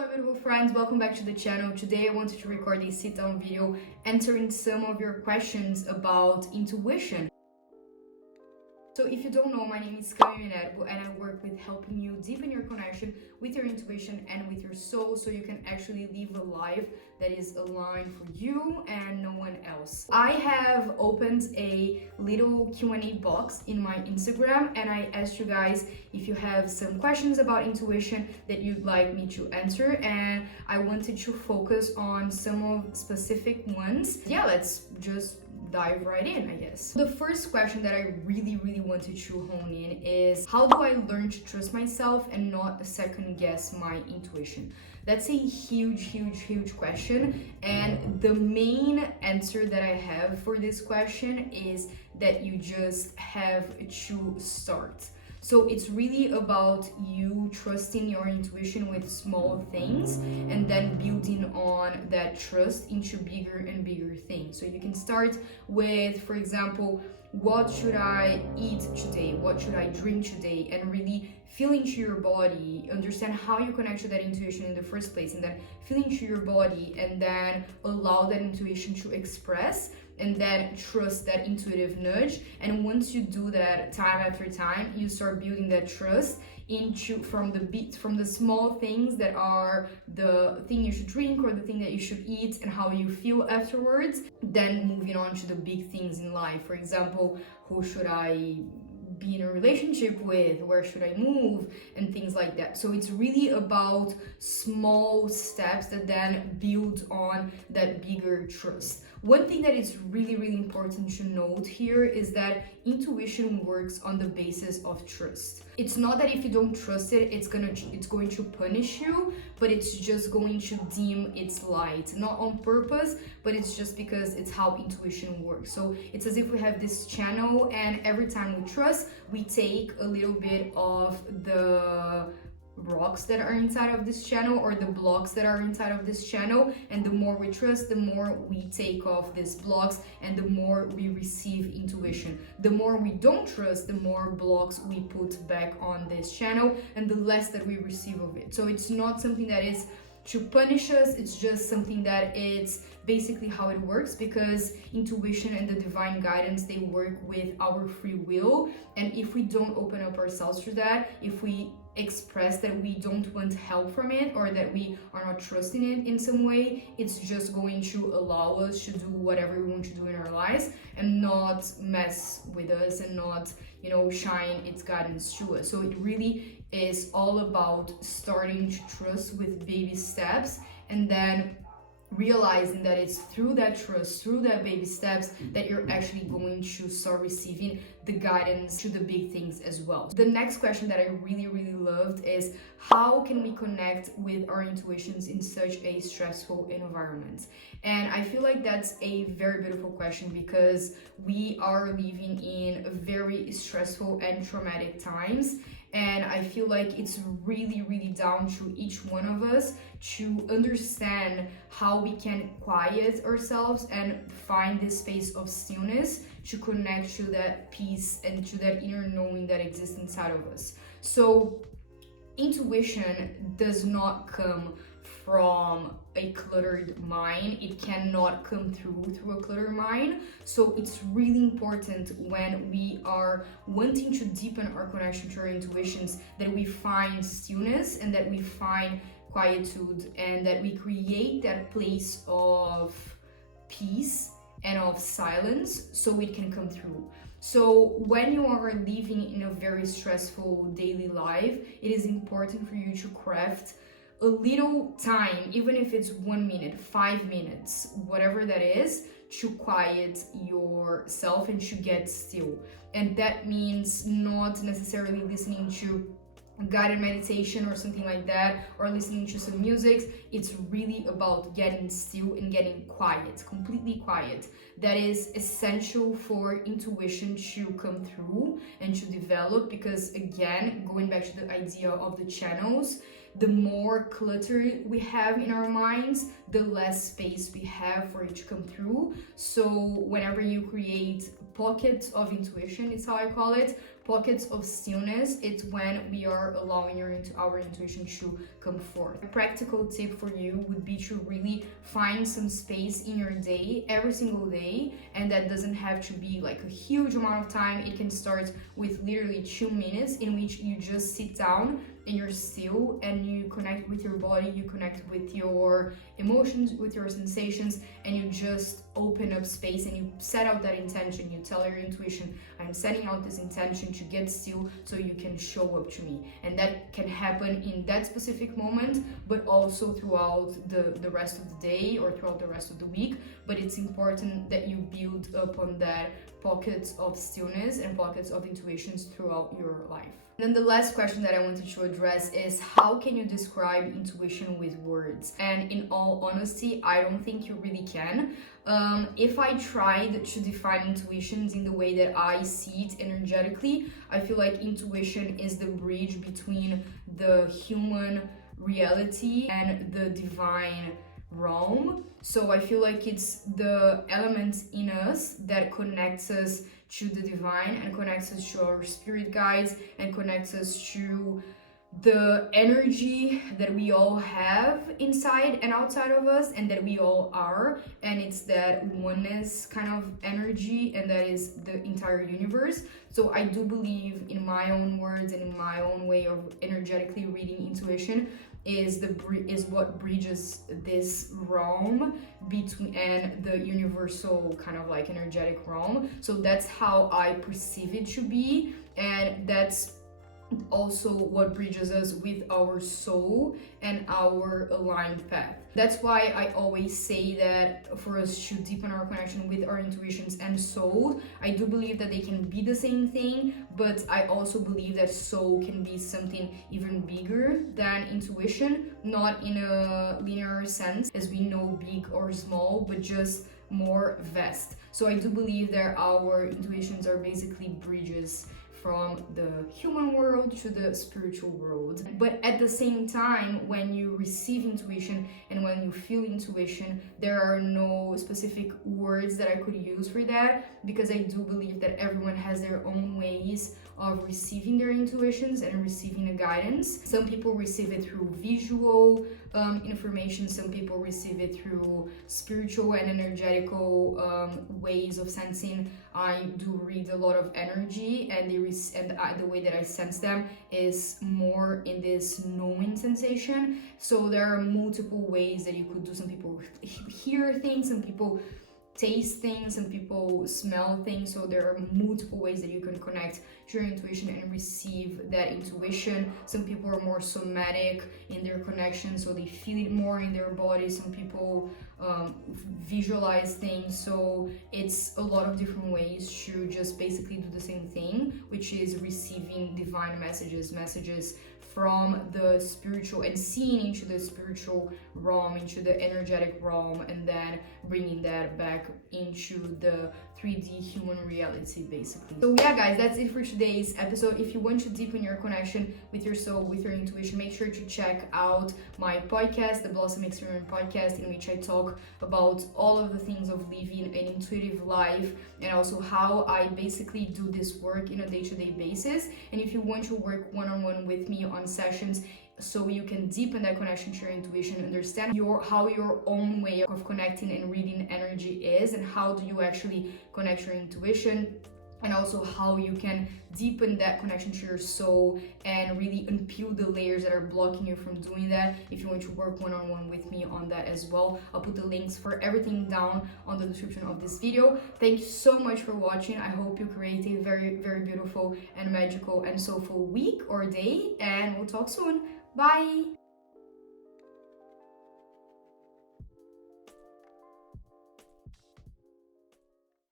Hello beautiful friends, welcome back to the channel. Today I wanted to record a sit-down video answering some of your questions about intuition. So if you don't know, my name is Cami Minerbo and I work with helping you deepen your connection with your intuition and with your soul so you can actually live a life that is aligned for you and no one else. I have opened a little Q&A box in my Instagram and I asked you guys if you have some questions about intuition that you'd like me to answer, and I wanted to focus on some of specific ones. Yeah, let's just dive right in, I guess. The first question that I really wanted to hone in is, how do I learn to trust myself and not second guess my intuition? That's a huge question, and the main answer that I have for this question is that you just have to start. So it's really about you trusting your intuition with small things and then building on that trust into bigger and bigger things. So you can start with, for example, what should I eat today? What should I drink today? And really feel into your body, understand how you connect to that intuition in the first place, and then feel into your body and then allow that intuition to express, and then trust that intuitive nudge. And once you do that time after time, you start building that trust into from the small things that are the thing you should drink or the thing that you should eat and how you feel afterwards, then moving on to the big things in life. For example, who should I be in a relationship with, where should I move, and things like that. So it's really about small steps that then build on that bigger trust. One thing that is really important to note here is that intuition works on the basis of trust. It's not that if you don't trust it, it's going to punish you, but it's just going to dim its light, not on purpose, but it's just because it's how intuition works. So it's as if we have this channel, and every time we trust, we take a little bit of the rocks that are inside of this channel or the blocks that are inside of this channel, and the more we trust, the more we take off these blocks and the more we receive intuition. The more we don't trust, the more blocks we put back on this channel and the less that we receive of it. So it's not something that is to punish us, it's just something that it's basically how it works, because intuition and the divine guidance, they work with our free will, and if we don't open up ourselves to that, if we express that we don't want help from it or that we are not trusting it in some way, it's just going to allow us to do whatever we want to do in our lives and not mess with us and not, shine its guidance to us. So it really is all about starting to trust with baby steps, and then realizing that it's through that trust, through that baby steps, that you're actually going to start receiving the guidance to the big things as well. The next question that I really loved is, how can we connect with our intuitions in such a stressful environment? And I feel like that's a very beautiful question, because we are living in very stressful and traumatic times, and I feel like it's really down to each one of us to understand how we can quiet ourselves and find this space of stillness to connect to that peace and to that inner knowing that exists inside of us. So intuition does not come from a cluttered mind. It cannot come through a cluttered mind. So it's really important when we are wanting to deepen our connection to our intuitions that we find stillness and that we find quietude and that we create that place of peace and of silence so it can come through. So when you are living in a very stressful daily life, it is important for you to craft a little time, even if it's 1 minute, 5 minutes, whatever that is, to quiet yourself and to get still. And that means not necessarily listening to guided meditation or something like that, or listening to some music. It's really about getting still and getting quiet, completely quiet. That is essential for intuition to come through and to develop, because again, going back to the idea of the channels, the more clutter we have in our minds, the less space we have for it to come through. So whenever you create pockets of intuition, it's how I call it, pockets of stillness. It's when we are allowing our intuition to come forth. A practical tip for you would be to really find some space in your day, every single day, and that doesn't have to be like a huge amount of time. It can start with literally 2 minutes in which you just sit down and you're still and you connect with your body, you connect with your emotions, with your sensations, and you just open up space and you set out that intention. You tell your intuition, I'm setting out this intention to get still so you can show up to me. And that can happen in that specific moment, but also throughout the rest of the day or throughout the rest of the week. But it's important that you build upon that pockets of stillness and pockets of intuitions throughout your life. And then the last question that I wanted to address is, how can you describe intuition with words? And in all honesty, I don't think you really can. If I tried to define intuitions in the way that I see it energetically, I feel like intuition is the bridge between the human reality and the divine realm. So I feel like it's the elements in us that connects us to the divine and connects us to our spirit guides and connects us to the energy that we all have inside and outside of us and that we all are, and it's that oneness kind of energy, and that is the entire universe. So I do believe, in my own words and in my own way of energetically reading intuition, is what bridges this realm between and the universal kind of like energetic realm. So that's how I perceive it to be, and that's also what bridges us with our soul and our aligned path. That's why I always say that for us to deepen our connection with our intuitions and soul, I do believe that they can be the same thing, but I also believe that soul can be something even bigger than intuition, not in a linear sense as we know big or small, but just more vast. So I do believe that our intuitions are basically bridges from the human world to the spiritual world. But at the same time, when you receive intuition and when you feel intuition, there are no specific words that I could use for that, because I do believe that everyone has their own ways of receiving their intuitions and receiving the guidance. Some people receive it through visual information, some people receive it through spiritual and energetical ways of sensing. I do read a lot of energy, and the way that I sense them is more in this knowing sensation. So there are multiple ways that you could do. Some people hear things, some people taste things, some people smell things. So there are multiple ways that you can connect to your intuition and receive that intuition. Some people are more somatic in their connection, so they feel it more in their body. Some people visualize things. So it's a lot of different ways to just basically do the same thing, which is receiving divine messages from the spiritual and seeing into the spiritual realm, into the energetic realm, and then bringing that back into the 3D human reality, basically. So yeah, guys, that's it for today's episode. If you want to deepen your connection with your soul, with your intuition, make sure to check out my podcast, the Blossom Experiment Podcast, in which I talk about all of the things of living an intuitive life and also how I basically do this work in a day-to-day basis. And if you want to work one-on-one with me on sessions, so you can deepen that connection to your intuition, understand how your own way of connecting and reading energy is, and how do you actually connect your intuition, and also how you can deepen that connection to your soul and really unpeel the layers that are blocking you from doing that. If you want to work one-on-one with me on that as well, I'll put the links for everything down on the description of this video. Thank you so much for watching. I hope you create a very, very beautiful and magical and soulful week or day, and we'll talk soon. Bye!